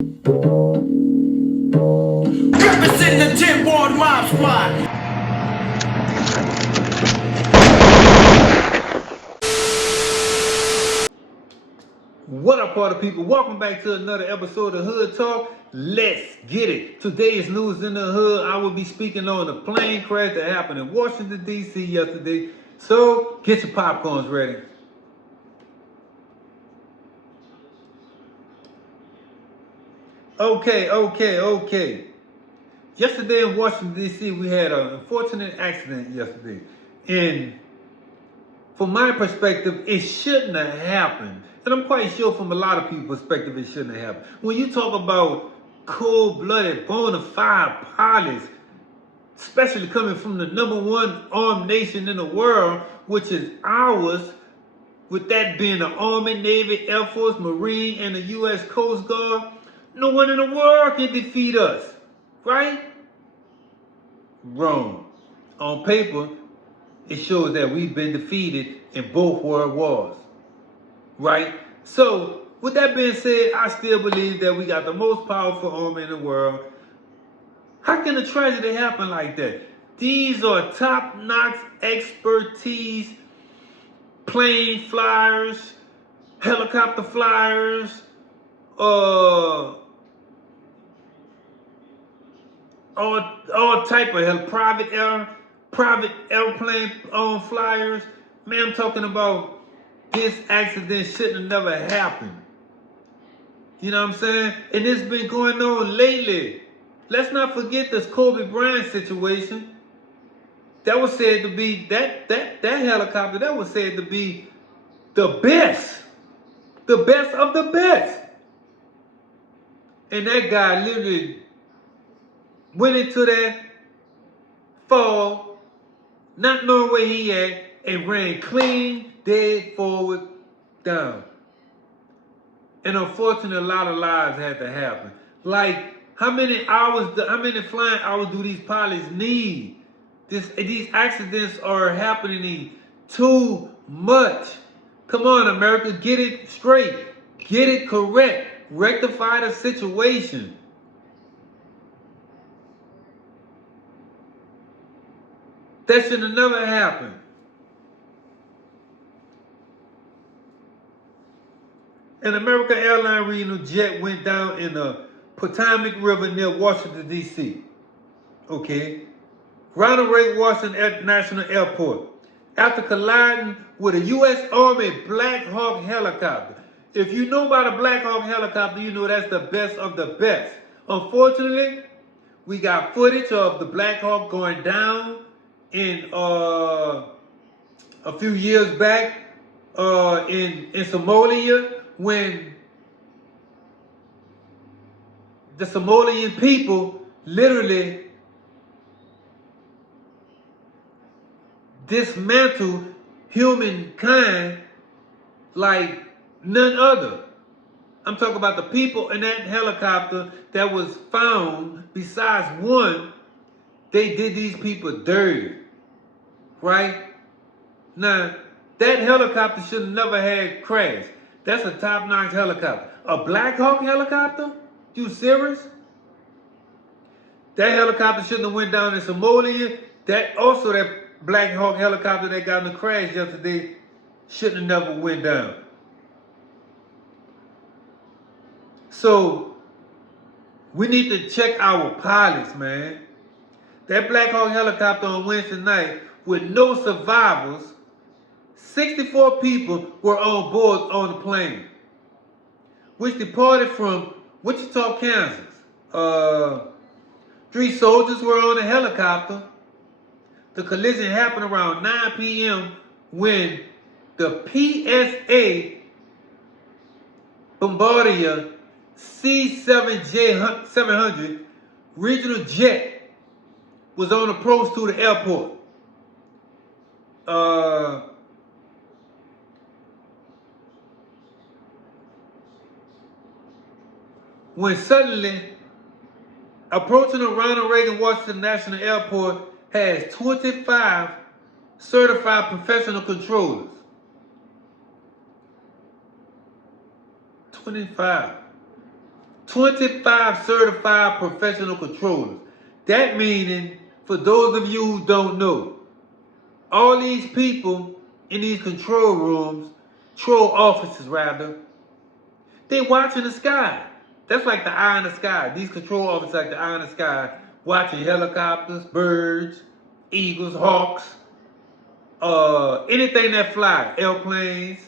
Representing the 10 Ward Mob Squad. What up, party people? Welcome back to another episode of Hood Talk. Let's get it. Today's news in the hood. I will be speaking on a plane crash that happened in Washington, D.C. yesterday. So get your popcorns ready. Okay. Yesterday in Washington, D.C., we had an unfortunate accident yesterday. And from my perspective, it shouldn't have happened. And I'm quite sure from a lot of people's perspective, it shouldn't have happened. When you talk about cold-blooded, bona fide pilots, especially coming from the #1 armed nation in the world, which is ours, with that being the Army, Navy, Air Force, Marine, and the U.S. Coast Guard, no one in the world can defeat us, right? Wrong. On paper, it shows that we've been defeated in both world wars, right? So, with that being said, I still believe that we got the most powerful army in the world. How can a tragedy happen like that? These are top-notch expertise, plane flyers, helicopter flyers, all type of private airplane flyers. Man, I'm talking about this accident shouldn't have never happened. You know what I'm saying? And it's been going on lately. Let's not forget this Kobe Bryant situation. That was said to be that helicopter. That was said to be the best of the best. And that guy literally went into that fall, not knowing where he at, and ran clean, dead forward, down. And unfortunately, a lot of lives had to happen. Like, how many flying hours do these pilots need? These accidents are happening too much. Come on, America, get it straight. Get it correct. Rectify the situation. That should have never happened. An American Airlines regional jet went down in the Potomac River near Washington, D.C. Okay. Ronald Reagan Washington International Airport after colliding with a U.S. Army Black Hawk helicopter. If you know about a Black Hawk helicopter, you know that's the best of the best. Unfortunately, we got footage of the Black Hawk going down in a few years back in Somalia, when the Somalian people literally dismantle humankind like none other. I'm talking about the people in that helicopter that was found. Besides one, they did these people dirty, right? Now, that helicopter should have never had crashed. That's a top-notch helicopter. A Black Hawk helicopter? You serious? That helicopter shouldn't have went down in Somalia. That Black Hawk helicopter that got in the crash yesterday shouldn't have never went down. So, we need to check our pilots, man. That Black Hawk helicopter on Wednesday night with no survivors, 64 people were on board on the plane, which departed from Wichita, Kansas. 3 soldiers were on the helicopter. The collision happened around 9 p.m. when the PSA Bombardier C-7J-700 regional jet was on approach to the airport. When suddenly, approaching the Ronald Reagan Washington National Airport has 25 certified professional controllers. 25 25 certified professional controllers. That meaning, for those of you who don't know, all these people in these control offices rather, they watching the sky. That's like the eye in the sky. These control officers like the eye in the sky, watching helicopters, birds, eagles, hawks, anything that fly, airplanes,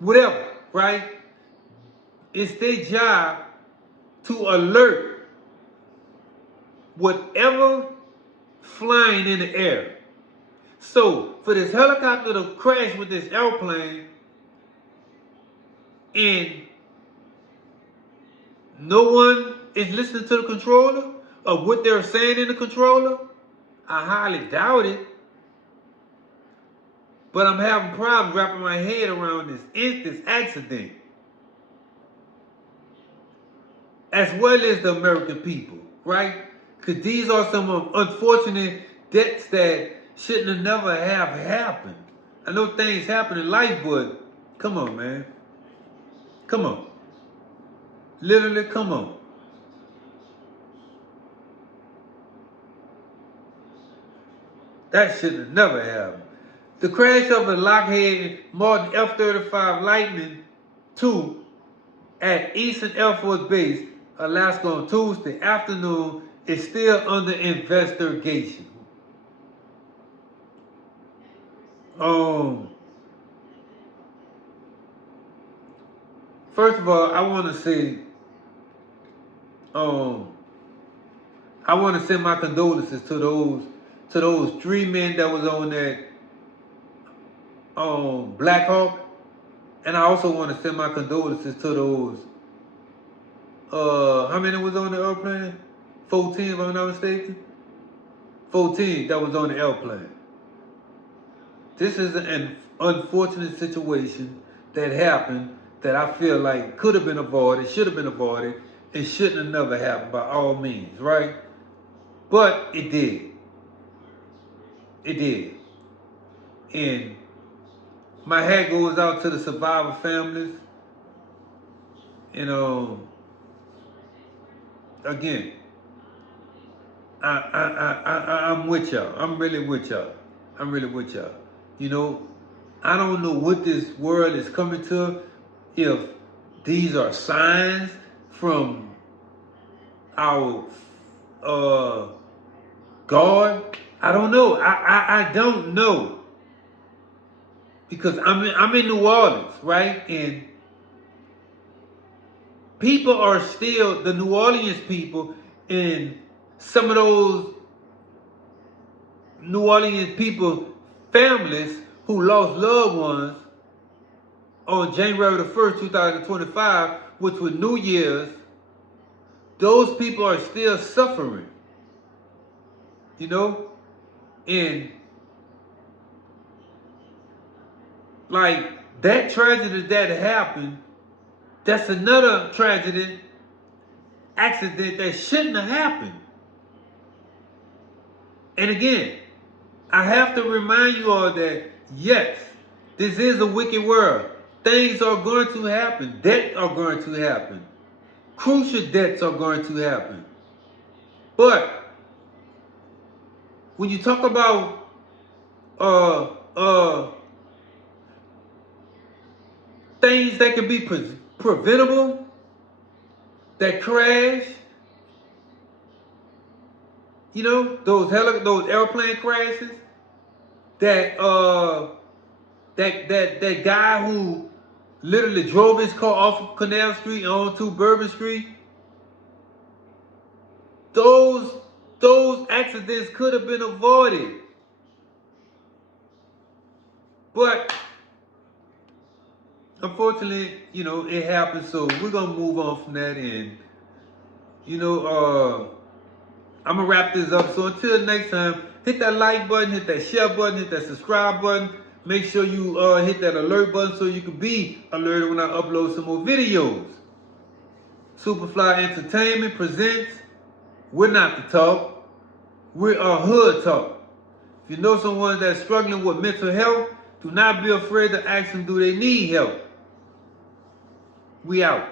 whatever, right? It's their job to alert whatever flying in the air. So for this helicopter to crash with this airplane and no one is listening to the controller of what they're saying in the controller, I highly doubt it. But I'm having problems wrapping my head around this accident, as well as the American people, right? Because these are some unfortunate deaths that shouldn't have never have happened. I know things happen in life, but come on, man. Come on. Literally, come on. That should have never happened. The crash of a Lockheed Martin F-35 Lightning II at Eastern Air Force Base, Alaska on Tuesday afternoon is still under investigation. First of all, I want to say, I want to send my condolences to those 3 men that was on that Black Hawk, and I also want to send my condolences to those. How many was on the airplane? 14, if I'm not mistaken. 14 that was on the airplane. This is an unfortunate situation that happened that I feel like could have been avoided, should have been avoided, and shouldn't have never happened by all means, right? But it did. It did. And my hat goes out to the survivor families. And again, I'm with y'all. I'm really with y'all. I'm really with y'all. You know, I don't know what this world is coming to, if these are signs from our God. I don't know. I don't know. Because I'm in New Orleans, right? And people are still, the New Orleans people, and some of those New Orleans people, families who lost loved ones on January the 1st, 2025, which was New Year's, those people are still suffering. You know? And like that tragedy that happened, that's another tragedy, accident that shouldn't have happened. And again, I have to remind you all that, yes, this is a wicked world. Things are going to happen. Deaths are going to happen. Crucial deaths are going to happen. But when you talk about things that can be preventable, that crash, you know, those airplane crashes, that guy who literally drove his car off of Canal Street onto Bourbon Street, those accidents could have been avoided. But unfortunately, you know, it happened, so we're gonna move on from that. And you know, I'm gonna wrap this up. So until next time, hit that like button, hit that share button, hit that subscribe button. Make sure you hit that alert button so you can be alerted when I upload some more videos. Superfly Entertainment presents We're Not the Talk, We're Hood Talk. If you know someone that's struggling with mental health, do not be afraid to ask them, do they need help? We out.